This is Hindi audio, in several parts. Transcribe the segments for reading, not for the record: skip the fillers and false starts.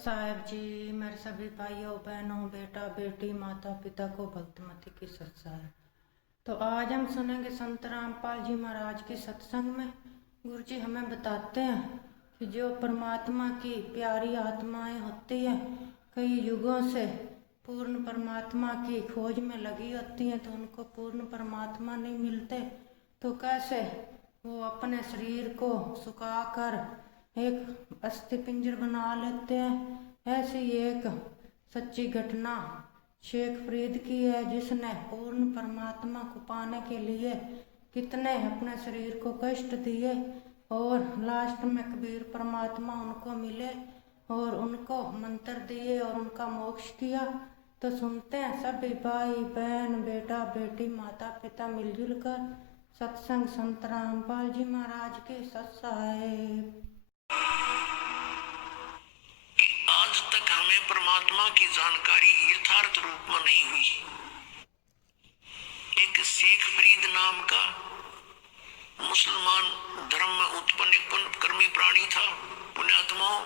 साहेब जी, मेरे सभी भाइयों बहनों बेटा बेटी माता पिता को भक्तमती की सत्साहेब। तो आज हम सुनेंगे संत रामपाल जी महाराज की सत्संग में गुरु जी हमें बताते हैं कि जो परमात्मा की प्यारी आत्माएं होती हैं कई युगों से पूर्ण परमात्मा की खोज में लगी होती हैं, तो उनको पूर्ण परमात्मा नहीं मिलते तो कैसे वो अपने शरीर को सुखाकर एक अस्थि पिंजर बना लेते हैं। ऐसी एक सच्ची घटना शेख फरीद की है, जिसने पूर्ण परमात्मा को पाने के लिए कितने अपने शरीर को कष्ट दिए और लास्ट में कबीर परमात्मा उनको मिले और उनको मंत्र दिए और उनका मोक्ष किया। तो सुनते हैं सभी भाई बहन बेटा बेटी माता पिता मिलजुल कर सत्संग संत रामपाल जी महाराज की सत्साहेब। आज तक हमें परमात्मा की जानकारी यथार्थ रूप में नहीं हुई। एक शेख फरीद नाम का मुसलमान धर्म में उत्पन्न एक पुण्यकर्मी प्राणी था। पुण्यात्माओं,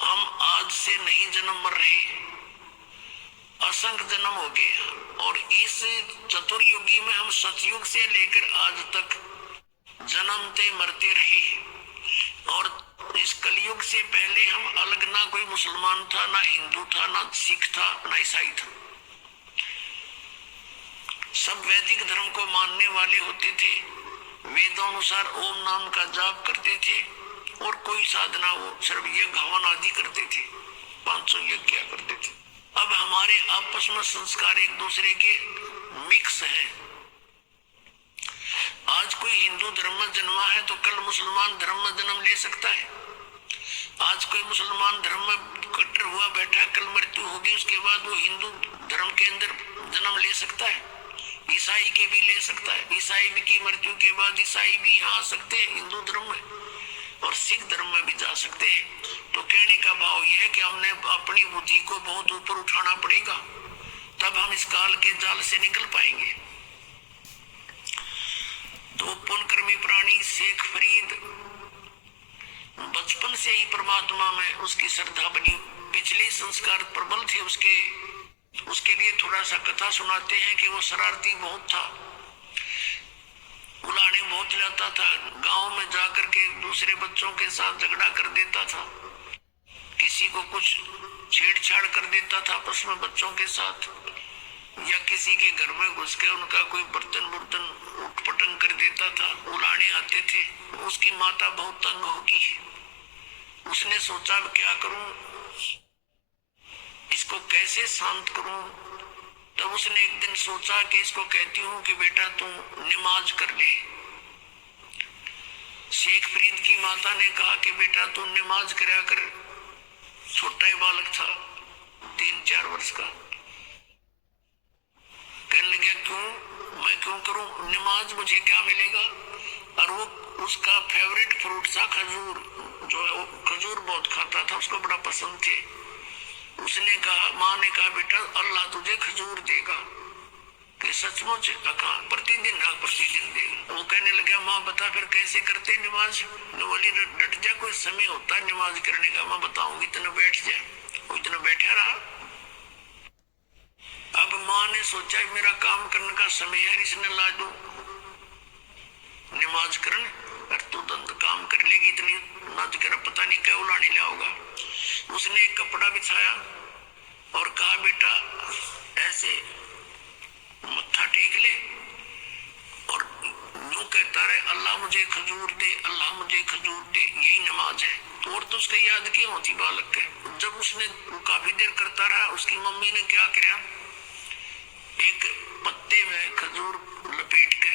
हम आज से नहीं जन्म मर रहे, असंख्य जन्म हो गए और इस चतुर्युगी में हम सतयुग से लेकर आज तक जन्मते मरते रहे। और इस कलयुग से पहले हम अलग, ना कोई मुसलमान था, ना हिंदू था, ना सिख था, ना ईसाई था। सब वैदिक धर्म को मानने वाले होते थे, वेदों अनुसार ओम नाम का जाप करते थे और कोई साधना वो सिर्फ यज्ञ हवन आदि करते थे, 500 यज्ञ किया करते थे। अब हमारे आपस में संस्कार एक दूसरे के मिक्स हैं। आज कोई हिंदू धर्म में जन्मा है तो कल मुसलमान धर्म में जन्म ले सकता है। आज कोई मुसलमान धर्म में कट्टर हुआ बैठा, कल मृत्यु होगी, उसके बाद वो हिंदू धर्म के अंदर जन्म ले सकता है। ईसाई के भी ले सकता है, ईसाई की मृत्यु के बाद ईसाई भी यहाँ आ सकते हैं हिंदू धर्म में, और सिख धर्म में भी जा सकते हैं। तो कहने का भाव यह है कि हमने अपनी बुद्धि को बहुत ऊपर उठाना पड़ेगा, तब हम इस काल के जाल से निकल पाएंगे। तो पुण्यकर्मी प्राणी शेख फरीद बचपन से ही परमात्मा में उसकी श्रद्धा बनी, पिछले संस्कार प्रबल थे उसके लिए थोड़ा सा कथा सुनाते हैं कि वो शरारती बहुत था, उलाने बहुत लाता था, गांव में जाकर के दूसरे बच्चों के साथ झगड़ा कर देता था, किसी को कुछ छेड़छाड़ कर देता था आपस में बच्चों के साथ, या किसी के घर में घुस के उनका कोई बर्तन उटपटंग कर देता था, उलाने आते थे। उसकी माता बहुत तंग होगी, उसने सोचा क्या करूं, इसको कैसे शांत करूं। तब उसने एक दिन सोचा कि इसको कहती हूं कि बेटा तू नमाज कर ले। शेख फरीद की माता ने कहा कि बेटा तू नमाज करा कर। छोटा ही बालक था, 3-4 वर्ष का। कहने लगा मैं क्यों करूं नमाज, मुझे क्या मिलेगा। और वो उसका फेवरेट फ्रूट था खजूर, जो खजूर बहुत खाता था, उसको बड़ा पसंद थे। उसने कहा, माँ ने कहा बेटा अल्लाह तुझे खजूर देगा। कि सचमुच? कहा प्रतिदिन देगा। वो कहने लगा माँ बता फिर कैसे करते नमाज। बोली डट जा, कोई समय होता है नमाज करने का, मैं बताऊंगी, इतना बैठ जाए। वो इतना बैठा रहा। अब माँ ने सोचा मेरा काम करने का समय है, इसने ला दो नमाज करने, और तू दंत काम कर लेगी, इतनी नाच कर पता नहीं क्या उलाने लाओगा। उसने एक कपड़ा बिछाया और कहा बेटा ऐसे मत्था टेक ले और यूं कहता रहे अल्लाह मुझे खजूर दे, अल्लाह मुझे खजूर दे, यही नमाज है। तो और तो उसका याद क्यों होती बालक के। जब उसने काफी देर करता रहा, उसकी मम्मी ने क्या किया, एक पत्ते में खजूर लपेट के,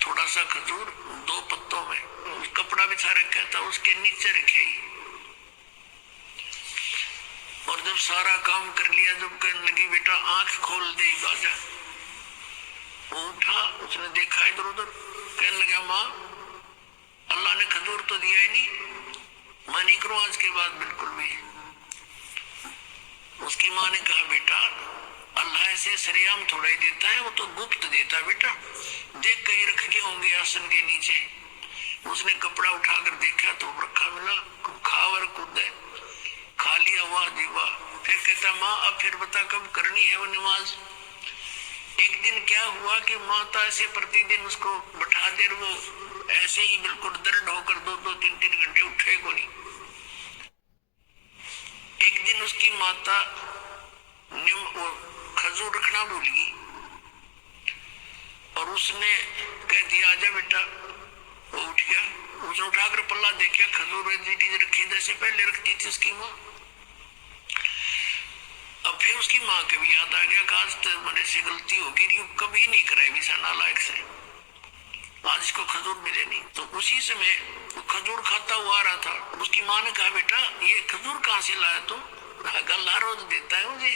थोड़ा सा खजूर 2 पत्तों में कपड़ा बिछा रखा था, उसके नीचे रखे। और जब सारा काम कर लिया, जब कहने लगी बेटा आंख खोल दे बाजा, वो उठा, उसने देखा इधर उधर, कहने लगा माँ अल्लाह ने खजूर तो दिया ही नहीं, मैं नहीं करूं आज के बाद बिल्कुल भी। उसकी माँ ने कहा बेटा अल्लाह ऐसे सरेआम थोड़ा ही देता है, वो तो गुप्त देता है बेटा, देख कहीं रख के होंगे आसन के नीचे। उसने कपड़ा उठाकर देखा तो माँ अब फिर बता कब करनी है वो नमाज। एक दिन क्या हुआ कि माता ऐसे प्रतिदिन उसको बैठा दे, वो ऐसे ही बिल्कुल दर्द होकर 2-2, 3-3 घंटे उठे को नहीं। एक दिन उसकी माता वो खजूर रखना भूल गई और उसने कह दिया आजा बेटा। वो उठ गया, उसने उठाकर पल्ला देखा, खजूर रखी जैसे पहले रखती थी उसकी माँ। अब फिर उसकी माँ के भी याद आ गया कि आज तो मेरे से गलती होगी, कभी नहीं कराई विसा नालायक से, आज इसको खजूर मिले नहीं। तो उसी समय वो खजूर खाता हुआ आ रहा था। उसकी माँ ने कहा बेटा ये खजूर कहाँ से लाया तू? गल्ला रोज देता है मुझे।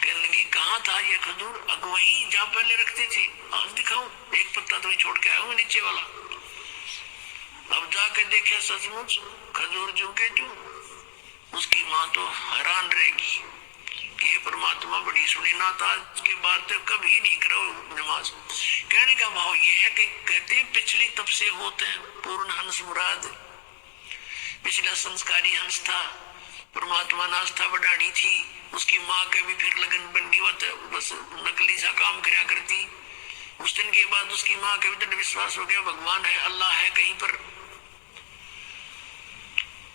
कहने लगी कहाँ था ये खजूर? अब वहीं जहाँ पहले रखते थे, आज दिखाऊं, एक पत्ता तो छोड़ के आया हूँ नीचे वाला। अब जाके देखे सचमुच खजूर जो के जो। उसकी माँ तो हैरान रहेगी कि ये परमात्मा बड़ी सुनी ना था, के बाद तो कभी नहीं करो नमाज। कहने का भाव ये है कि कहते पिछली तब से होते हैं पूर्ण हंस मुराद। पिछला संस्कारी हंस था, परमात्मा ने आस्था बढ़ानी थी। उसकी माँ का भी फिर लगन बंदी हुआ, बस नकली सा काम करया करती। उस दिन के बाद उसकी माँ का भी दृढ़ विश्वास हो गया भगवान है, अल्लाह है कहीं पर।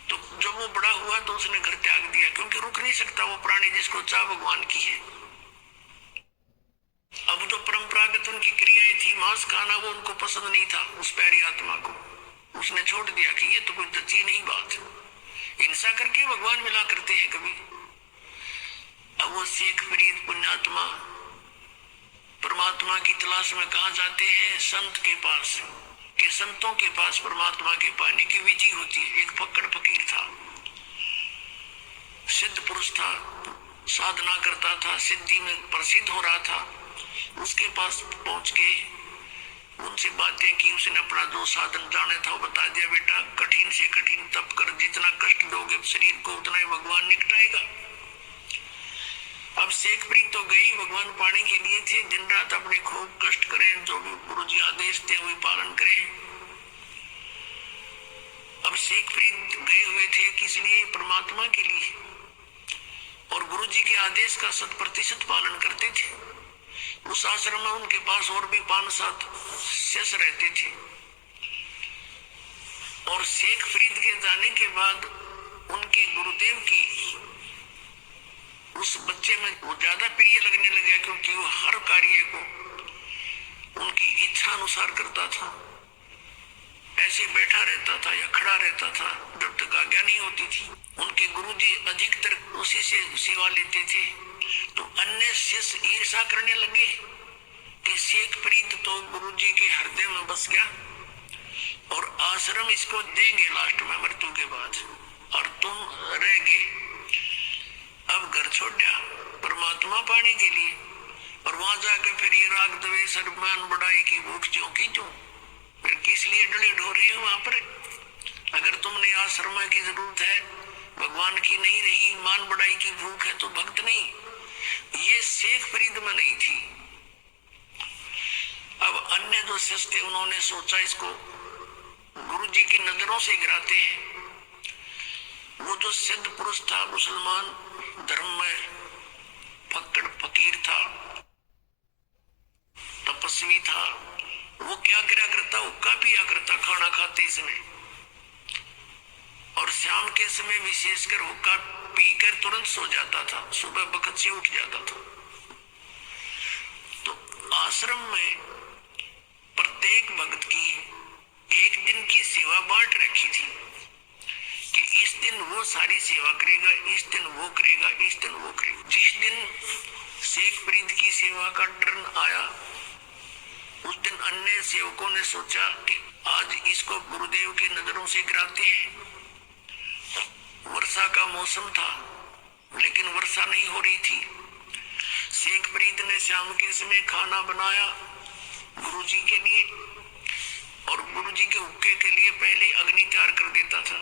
तो जब वो बड़ा हुआ तो उसने घर त्याग दिया, क्योंकि रुक नहीं सकता वो प्राणी जिसको चाह भगवान की है। अब जो परंपरागत उनकी क्रियाएं थी, मांस खाना, वो उनको पसंद नहीं था उस प्यारी आत्मा को। उसने छोड़ दिया कि ये तो कोई सच्ची नहीं बात। हिंसा करके भगवान मिला करते हैं कभी। अब वो शेख फरीद पुण्यात्मा परमात्मा की तलाश में कहा जाते हैं? संत के पास, कि संतों के पास परमात्मा के पाने की विधि होती है। एक फक्कड़ फकीर था, सिद्ध पुरुष था, साधना करता था, सिद्धि में प्रसिद्ध हो रहा था। उसके पास पहुंच के उनसे बातें की। उसने अपना जो साधन जाने था वो बता दिया, बेटा कठिन से कठिन तप कर, जितना कष्ट दोगे शरीर को उतना ही भगवान निकटाएगा। अब शेख फरीद तो गई, भगवान पाने के लिए थे, दिन रात अपने खूब कष्ट करें, जो भी गुरुजी आदेश थे वही पालन करें। अब शेख फरीद गए हुए थे किस लिए? परमात्मा के लिए, और गुरुजी के आदेश का 100% पालन करते थे। उस आश्रम में उनके पास और भी 5-7 शिष्य रहते थे। और शेख फरीद के जाने के बाद उनके गुरुदेव की उस बच्चे में वो ज्यादा प्रिय लगने लगा, क्योंकि वो हर कार्य को उनकी इच्छा अनुसार करता था। ऐसे बैठा रहता था या खड़ा रहता था जब तक आज्ञा नहीं होती थी। उनके गुरुजी अधिकतर उसी से सेवा लेते थे। तो अन्य शिष्य ईर्षा करने लगे कि शेख फरीद तो गुरुजी के हृदय में बस गया और आश्रम इसको देंगे लास्ट में मृत्यु के बाद, और तुम रह गए। अब घर छोड़ दिया परमात्मा पाने के लिए, और वहां जाकर फिर ये राग द्वेष अभिमान बढ़ाई की भूख क्यों की क्यों? फिर किस लिए डले ढोरे हैं वहां पर? अगर तुमने आश्रम की जरूरत है, भगवान की नहीं रही, मान बढ़ाई की भूख है, तो भक्त नहीं। ये शेख फरीद में नहीं थी। अब अन्य जो शिष्य थे उन्होंने सोचा इसको गुरुजी की नजरों से गिराते हैं। वो जो सिद्ध पुरुष था, मुसलमान धर्म में फक्कड़ फकीर था, तपस्वी था, वो क्या करा करता? हुक्का पिया करता खाना खाते समय, और शाम के समय विशेषकर हुक्का पीकर तुरंत सो जाता था, सुबह बखत से उठ जाता था। तो आश्रम में प्रत्येक भक्त की एक दिन की सेवा बांट रखी थी कि इस दिन वो सारी सेवा करेगा, इस दिन वो करेगा, इस दिन वो करेगा। जिस दिन शेख फरीद की सेवा का टर्न आया, उस दिन अन्य सेवकों ने सोचा कि आज इसको गुरुदेव की नजरों से गिराते हैं। वर्षा का मौसम था, लेकिन वर्षा नहीं हो रही थी। शेख फरीद ने शाम के समय खाना बनाया गुरुजी के लिए, और गुरुजी के हुक्के के लिए पहले अग्नि तैयार कर देता था।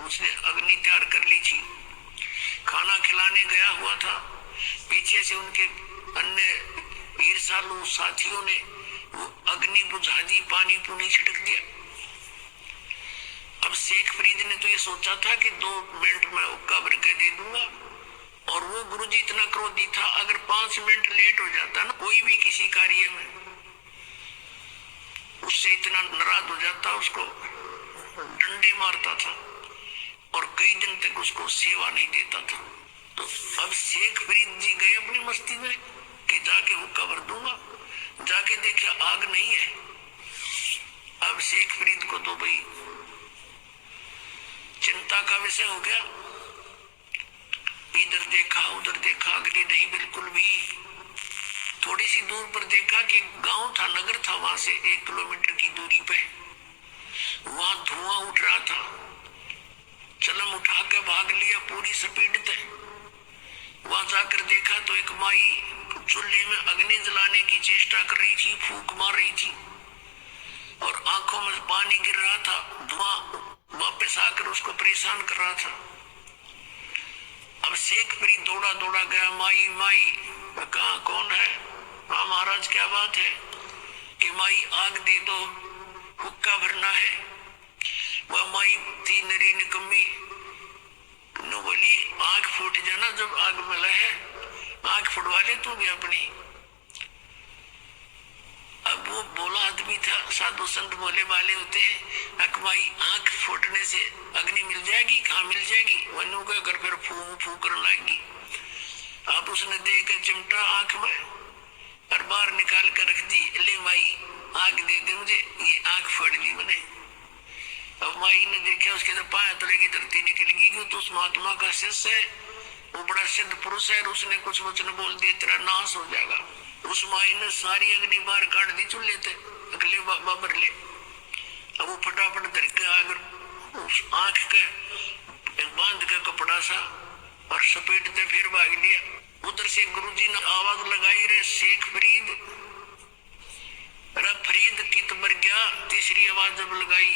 उसने अग्नि तैयार कर ली थी, खाना खिलाने गया हुआ था। पीछे से उनके अन्य ईर्षालु साथियों ने वो अग्नि बुझा दी, पानी पुनी छिड़क दिया। अब शेख फरीद ने तो ये सोचा था कि 2 मिनट में हुक्का भर के दे दूंगा और वो गुरुजी इतना क्रोधी था, अगर 5 मिनट लेट हो जाता ना कोई भी किसी कार्य में, उससे इतना नाराज हो जाता, उसको डंडे मारता था और कई दिन तक उसको सेवा नहीं देता था। तो अब शेख फरीद जी गए अपनी मस्ती में कि जाके हुक्का भर दूंगा, जाके देखा आग नहीं है। अब शेख फरीद को तो भाई चिंता का विषय हो गया, इधर देखा उधर देखा, अग्नि नहीं बिल्कुल भी। थोड़ी सी दूर पर देखा कि गांव था, नगर था, वहां से 1 किलोमीटर की दूरी पे वहां धुआं उठ रहा था। चलम उठा के भाग लिया पूरी स्पीड से। वहां जाकर देखा तो एक माई चूल्हे में अग्नि जलाने की चेष्टा कर रही थी, फूंक मार रही थी और आंखों में पानी गिर रहा था। धुआं वापस आकर उसको परेशान कर रहा था। अब शेख फरीद दौड़ा दौड़ा गया, माई माई कहा कौन है? हाँ महाराज क्या बात है? कि माई आग दे दो, हुक्का भरना है। वह माई थी नरी निकम्मी, नो बोली आंख फूट जाना जब आग में लहे, आंख फुटवा ले तू भी अपनी। अब वो बोला आदमी था, साधु संत बोले वाले होते हैं, अकमाई आंख फूटने से अग्नि मिल जाएगी? कहाँ मिल जाएगी? वनु का घर फिर फू फू कर लाएगी। अब उसने दे के चिमटा आंख में और बाहर निकाल कर रख दी, ले माई आग दे दे मुझे, ये आंख फोड़ ली मैंने। अब माई ने देखा उसके तो पाया तलेगी धरती निकलेगी, क्यों तो उस महात्मा का शिष्य है, वो बड़ा सिद्ध पुरुष है, उसने कुछ वचन बोल दिए तेरा नाश हो जाएगा। उस माई ने सारी अग्नि बाहर काट दी चूल्हे से, अगले बाबा भर ले। अब वो फटाफट धर के आकर उस आंख के बांध के कपड़ा सा और सपेटते फिर भाग लिया। उधर से गुरुजी ने आवाज लगाई, रे शेख फरीद, रे फरीद कित मर गया। तीसरी आवाज जब लगाई,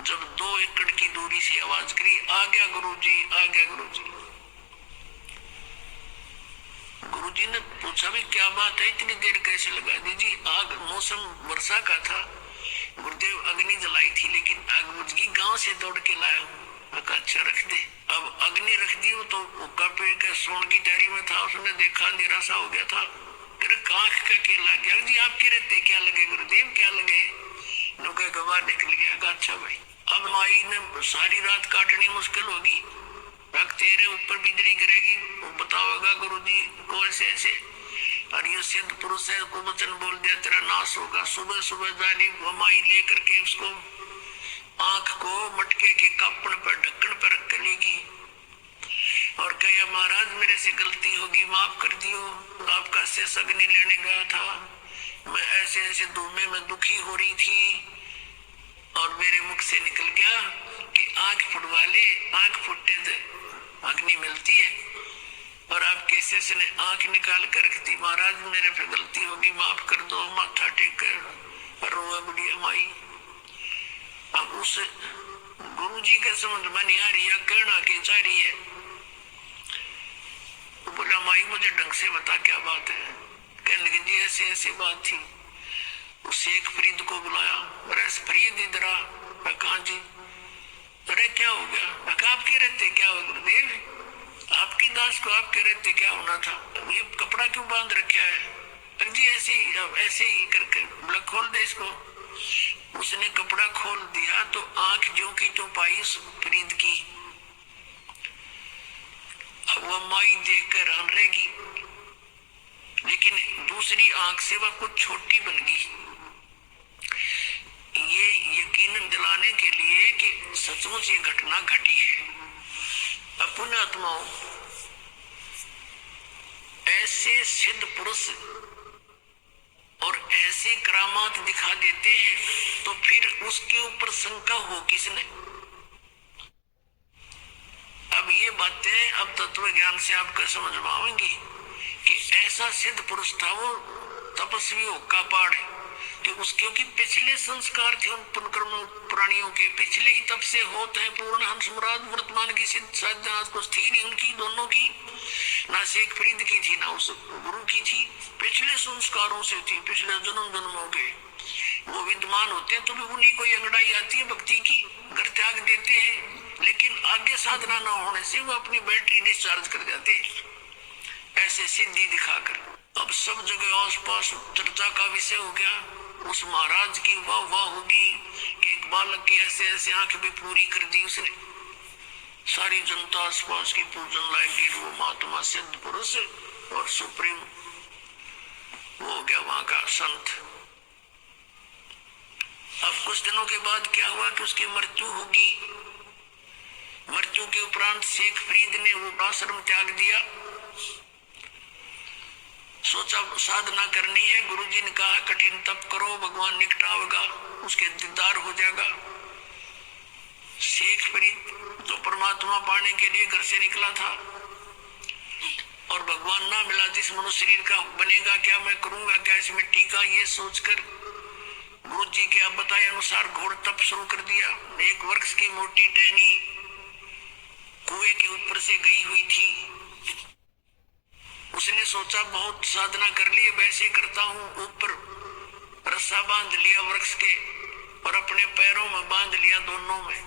जब 2 एकड़ की दूरी से आवाज करी, आ गया गुरुजी, आ गया गुरुजी। गुरुजी ने पूछा भी क्या बात है, इतनी देर कैसे लगा दी? जी आग, मौसम वर्षा का था, गुरुदेव अग्नि जलाई थी लेकिन आग बुझ गई, गांव से दौड़ के लाया हूँ। अच्छा रख दे। अब अग्नि रख दी, वो तो पेड़ के सोन की तैयारी में था, उसने देखा अंधेरा सा हो गया था, आंख का क्या लग गया? जी आपके रहते क्या लगे गुरुदेव, क्या लगे? नुके गवाह निकल गया। अच्छा भाई, अब माई ने सारी रात काटनी मुश्किल होगी, तेरे ऊपर बिजली गिरेगी, वो बताओगा गुरुजी को ऐसे ऐसे, और ये सिद्ध पुरुष है को वचन बोल दिया तेरा नाश होगा। सुबह सुबह जानी माई लेकर के उसको आंख को मटके के कापड़ पर ढक्कन पर रख लेगी और कहे महाराज मेरे से गलती होगी, माफ कर दियो, आपका शेष अग्नि लेने गया था, मैं ऐसे ऐसे धूमे में दुखी हो रही थी और मेरे मुख से निकल गया कि आंख फुटवा ले, आंख फुटते थे अग्नि मिलती है, और आपके शेष ने आंख निकाल कर रख दी, महाराज मेरे पे गलती होगी, माफ कर दो। माथा टेक कर रोआ बुढ़िया माई। अब उस गुरुजी के समझ में नहीं आ रही है, कहना की चाह रही है। तो बोला माई मुझे ढंग से बता क्या बात है? कहने लगी जी ऐसे ऐसी बात थी। उस शेख फरीद को बुलाया, अरे फरीद इधर आ। कहा जी? अरे क्या हो गया? आपके रहते क्या हो गुरुदेव, आपकी दास को आपके रहते क्या होना था? ये कपड़ा क्यों बांध रखा है? जी ऐसे ही करके बोला खोल दे इसको। उसने कपड़ा खोल दिया तो आंख जो की तो पाई फरीद की। अब वह माई देख कर हैरान रहेगी, लेकिन दूसरी आंख से वह कुछ छोटी बन गई। ये यकीन दिलाने के लिए कि सचमुच ये घटना घटी है। अपने आत्माओं, ऐसे सिद्ध पुरुष और ऐसे करामात दिखा देते हैं तो फिर उसके ऊपर शंका हो किसने? अब ये बातें अब तत्व ज्ञान से आपको समझ में आएंगी कि ऐसा सिद्ध पुरुष था, वो तपस्वी होका पहाड़, कि उसके की पिछले संस्कार थे उन प्राणियों के, पिछले ही तब से होते हैं पूर्ण हंस मुराद वर्तमान की सिद्ध साधना कुछ थी नहीं उनकी, दोनों की, ना शेख फरीद की थी ना उस गुरु की थी, पिछले संस्कारों से थी, पिछले जन्म जन्मों के वो विद्यमान होते हैं। तो भी उन्हीं को अंगड़ाई आती है भक्ति की, घर त्याग देते हैं, लेकिन आगे साधना न होने से वो अपनी बैटरी डिस्चार्ज कर जाते हैं, ऐसे सिद्धि दिखाकर। अब सब जगह आस पास चर्चा का विषय हो गया। उस महाराज की वाह वाह होगी कि एक बालक की ऐसे ऐसे आंख भी पूरी कर दी उसने। सारी जनता आसपास की पूजन लायक वो महात्मा सिद्ध पुरुष और सुप्रीम वो हो गया वहां का संत। अब कुछ दिनों के बाद क्या हुआ कि उसकी मृत्यु होगी। मृत्यु के उपरांत शेख फरीद ने वो आश्रम त्याग दिया। सोचा साधना करनी है। गुरुजी ने कहा कठिन तप करो, भगवान निकट आवेगा, उसके दीदार हो जाएगा। शेख फरीद तो परमात्मा पाने के लिए घर से निकला था और भगवान ना मिला, जिस मनुष्य शरीर का बनेगा क्या, मैं करूंगा क्या इस मिट्टी का, ये सोचकर गुरुजी के आप बताए अनुसार घोर तप शुरू कर दिया। एक वृक्ष की मोटी टहनी कुएं के ऊपर से गई हुई थी। उसने सोचा बहुत साधना कर ली, वैसे करता हूं। ऊपर रस्सा बांध लिया वृक्ष के और अपने पैरों में बांध लिया दोनों में,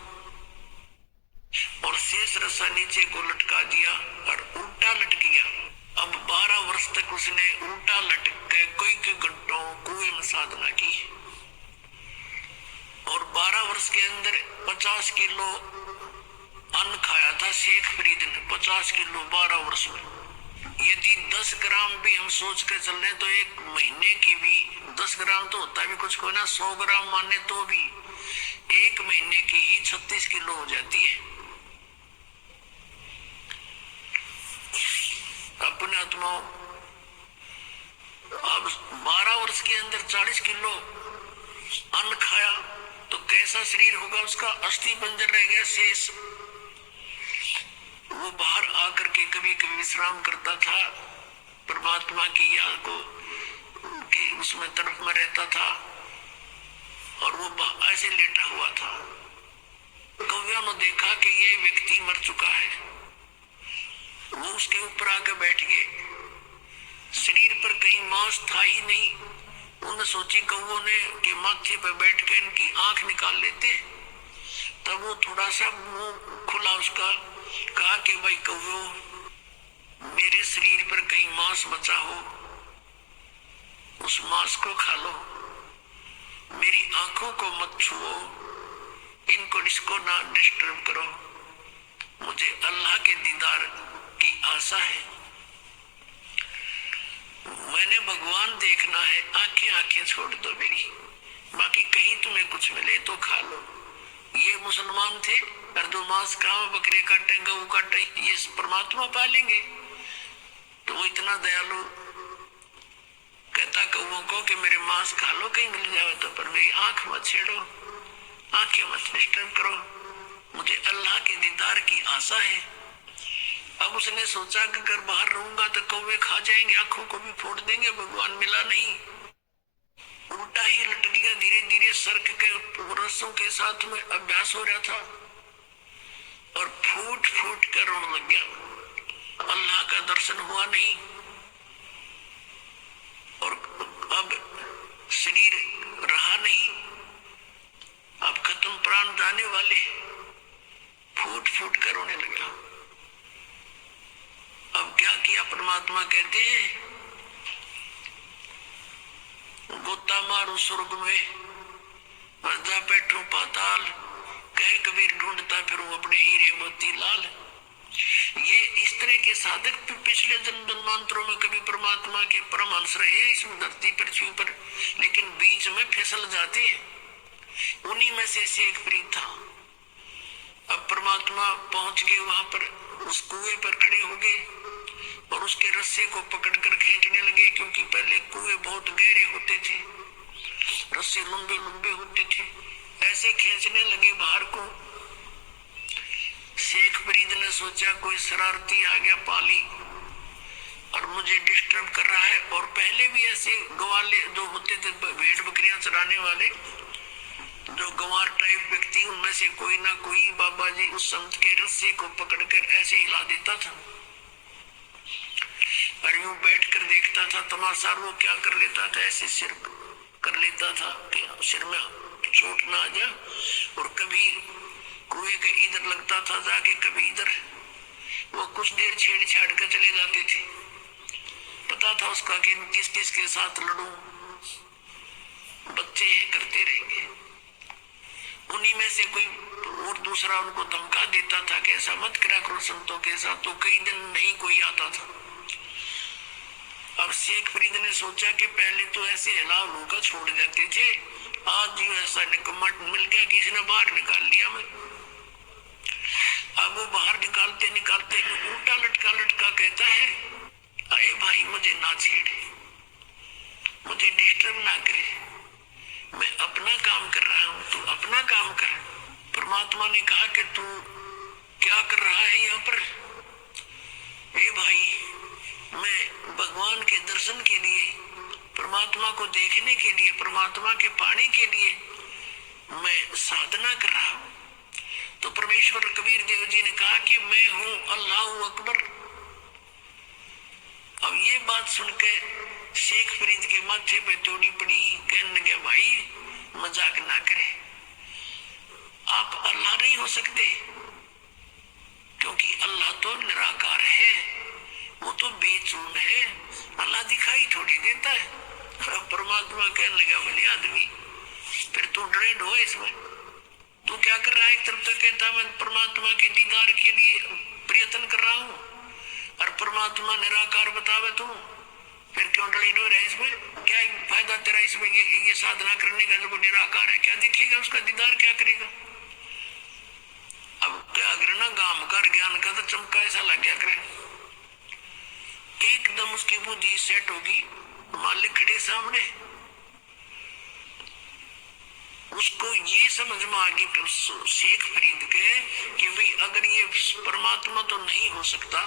और शेष रस्सा नीचे को लटका दिया और उल्टा लटक गया। अब 12 वर्ष तक उसने उल्टा लटक के कई घंटों कुएं में साधना की और 12 वर्ष के अंदर 50 किलो अन्न खाया था शेख फरीद ने। 50 किलो 12 वर्ष में। यदि 10 ग्राम भी हम सोच कर चल रहे तो एक महीने की भी 10 ग्राम तो होता भी कुछ को ना, 100 ग्राम माने तो भी एक महीने की ही 36 किलो हो जाती है। अपने आत्माओं, अब 12 वर्ष के अंदर 40 किलो अन्न खाया तो कैसा शरीर होगा उसका। अस्थि पंजर रह गया शेष। वो बाहर आकर के कभी कभी विश्राम करता था, परमात्मा की याद को कि उसमें तरफ में रहता था और वो ऐसे लेटा हुआ था। कवियों ने देखा कि ये व्यक्ति मर चुका है। वो उसके ऊपर आकर बैठ गए। शरीर पर कहीं मांस था ही नहीं। उन्होंने सोची कौवों ने कि माथे पर बैठ के इनकी आंख निकाल लेते। तब वो थोड़ा सा मुंह खुला उसका, कहा कि भाई कौवो, मेरे शरीर पर कहीं मांस बचा हो, उस मांस को खा लो, मेरी आंखों को मत छुओ, इनको इसको ना डिस्टर्ब करो, मुझे अल्लाह के दीदार की आशा है, मैंने भगवान देखना है, आंखें आंखें छोड़ दो मेरी, बाकी कहीं तुम्हें कुछ मिले तो खा लो। ये मुसलमान थे और जो मांस खाओ, बकरे काटे, गऊ काटे, ये परमात्मा पालेंगे। तो वो इतना दयालु कहता कौओं को कि मेरे मांस खा लो कहीं मिल जाए तो, पर मेरी आंख मत छेड़ो, आंखें मत डिस्टर्ब करो, मुझे अल्लाह के दीदार की आशा है। अब उसने सोचा कि अगर बाहर रहूंगा तो कौवे खा जाएंगे, आंखों को भी फोड़ देंगे, भगवान मिला नहीं। उल्टा ही लटक गया। धीरे धीरे सर्क के रस्सों के साथ में अभ्यास हो रहा था और फूट फूट कर रोने लग गया। अल्लाह का दर्शन हुआ नहीं और अब शरीर रहा नहीं, अब खत्म, प्राण जाने वाले। फूट फूट कर रोने लगा। अब क्या किया, परमात्मा कहते हैं गोता मारो स्वर्ग में, जा बैठो पाताल, कह कबीर ढूंढता फिरूं अपने हीरे मोती लाल। ये इस तरह के साधक पिछले जन्म जन्मांतरों में कभी परमात्मा के परमहंस रहे इस धरती पृथ्वी पर, लेकिन बीच में फिसल जाते हैं। उन्हीं में से एक फरीद था। अब परमात्मा पहुंच गए वहां पर, उस कुएं पर खड़े हो गए और उसके रस्से को पकड़कर खींचने लगे, क्योंकि पहले कुएं बहुत गहरे होते थे, रस्से लंबे लंबे होते थे। ऐसे खींचने लगे बाहर को। शेख फरीद ने सोचा कोई शरारती आ गया पाली और मुझे डिस्टर्ब कर रहा है। और पहले भी ऐसे गवाले जो होते थे, भेड़ बकरियां चराने वाले, जो गंवार टाइप व्यक्ति, उनमें से कोई ना कोई बाबा जी उस संत के रस्से को पकड़कर ऐसे हिला देता था और यूं बैठ कर देखता था तमाशा। वो क्या कर लेता था, ऐसे सिर कर लेता था कि सिर में चोट ना आ जाए। और कभी कुएं के इधर लगता था जाके, कभी इधर। वो कुछ देर छेड़छाड़ कर चले जाते थे। पता था उसका कि किस किस के साथ लड़ूं, बच्चे करते रहेंगे। उन्हीं में से कोई और दूसरा उनको धमका देता था कि ऐसा मत करा करो संतों के साथ, तो कई दिन नहीं कोई आता था। अब शेख फरीद ने सोचा कि पहले तो ऐसे हिला लूका छोड़ जाते थे, आज जो ऐसा निकम्मा मिल गया कि इसने बाहर निकाल लिया मैं। अब वो बाहर निकालते निकालते उल्टा लटका लटका कहता है, अरे भाई मुझे ना छेड़े, मुझे डिस्टर्ब ना करे, मैं अपना काम कर रहा हूं, तू अपना काम कर। परमात्मा ने कहा कि तू क्या कर रहा है यहाँ पर? ए भाई, मैं भगवान के दर्शन के लिए, परमात्मा को देखने के लिए, परमात्मा के पाने के लिए मैं साधना कर रहा हूं। तो परमेश्वर कबीर देव जी ने कहा कि मैं हूं अल्लाह अकबर। अब ये बात सुनकर शेख फरीद के माथे पे तोड़ी पड़ी, कहने लगे भाई मजाक ना करें, आप अल्लाह नहीं हो सकते, क्योंकि अल्लाह तो निराकार है, वो तो बेचून है, अल्लाह दिखाई थोड़ी देता है। परमात्मा कहने लगा, बोले आदमी फिर तू डरे ढो इसमें, तू क्या कर रहा है? एक तरफ तो कहता मैं परमात्मा के दीदार के लिए प्रयत्न कर रहा हूँ, और परमात्मा निराकार बतावे तू, फिर क्यों डरे ढो रहा है इसमें? क्या फायदा तेरा इसमें ये साधना करने का? जब निराकार है क्या दिखेगा, उसका दीदार क्या करेगा? अब क्या करना, गाम कर ज्ञान का तो चमका ऐसा लग गया करे, एकदम उसकी बुद्धि सेट होगी, मालिक खड़े सामने, उसको ये समझ में आ गई शेख फरीद के कि भाई अगर ये परमात्मा तो नहीं हो सकता,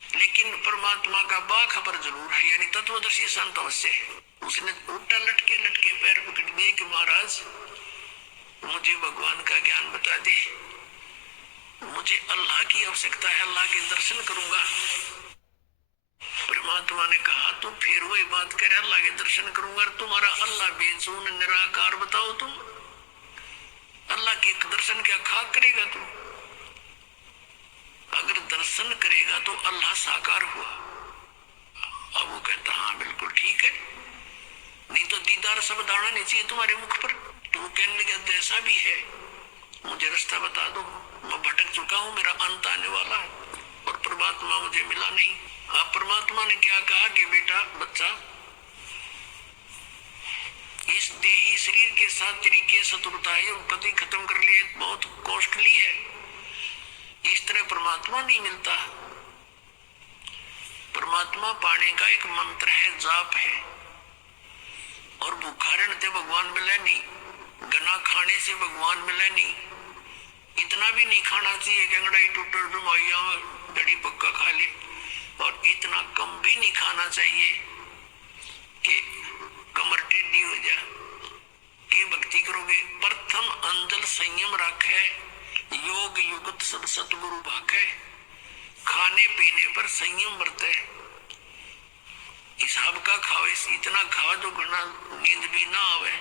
लेकिन परमात्मा का बाखबर जरूर है, यानी तत्वदर्शी संत अवश्य है। उसने उल्टा लटके लटके पैर पकड़ दिए कि महाराज मुझे भगवान का ज्ञान बता दे, मुझे अल्लाह की आवश्यकता है, अल्लाह के दर्शन करूंगा। परमात्मा ने कहा तो फिर वही बात करे, अल्लाह के दर्शन करूंगा, तुम्हारा अल्लाह बेचून निराकार बताओ, तुम अल्लाह के दर्शन क्या खाक करेगा? तुम अगर दर्शन करेगा तो अल्लाह साकार हुआ। अब वो कहता हाँ बिल्कुल ठीक है, नहीं तो दीदार सब दाना नहीं चाहिए तुम्हारे मुख पर। तो कहने लगे ऐसा भी है, मुझे रास्ता बता दो, मैं भटक चुका हूँ, मेरा अंत आने वाला है और परमात्मा मुझे मिला नहीं। अब परमात्मा ने क्या कहा कि बेटा बच्चा, इस देही शरीर के साथ तरीके शत्रुता है, कभी खत्म कर लिए, बहुत कॉस्टली है, इस तरह परमात्मा नहीं मिलता। परमात्मा पाने का एक मंत्र है, जाप है, और भूखारण से भगवान मिले नहीं, गना खाने से भगवान मिले नहीं, इतना भी नहीं खाना चाहिए कि अंगड़ाई टूटर डुमाइया दड़ी पक्का खा ले, और इतना कम भी नहीं खाना चाहिए कि कमर टेढ़ी हो जाए। कि भक्ति करोगे प्रथम अंजल संयम रखे, योग युगत सब सतगुरु भाखे, खाने पीने पर संयम बरते, हिसाब का खाओ, इतना खाओ जो घना नींद भी ना आवे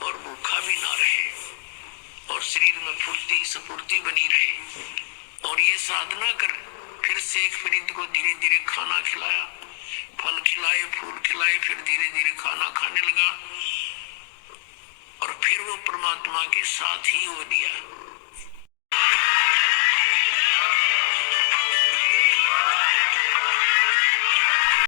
और भूखा भी ना रहे, और शरीर में फुर्ती स्फूर्ति बनी रहे। और ये साधना कर, फिर शेख फरीद को धीरे धीरे खाना खिलाया, फल खिलाए, फूल खिलाए, फिर धीरे धीरे खाना खाने लगा, और फिर वो परमात्मा के साथ ही हो दिया।